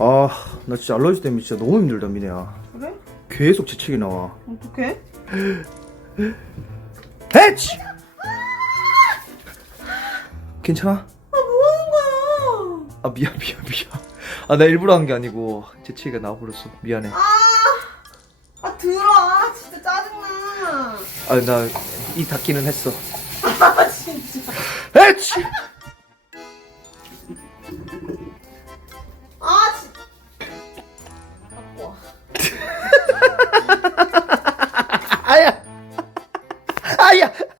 아, 나 진짜 알러지 때문에 진짜 너무 힘들다, 미네야. 그래? 계속 재채기 나와. 어떡해? 해치! 괜찮아? 아, 뭐 하는 거야? 아, 미안. 아, 나 일부러 한 게 아니고 재채기가 나와버렸어. 미안해. 들어. 아, 진짜 짜증나. 아, 나 이 닫기는 했어. 아, 진짜. 해치!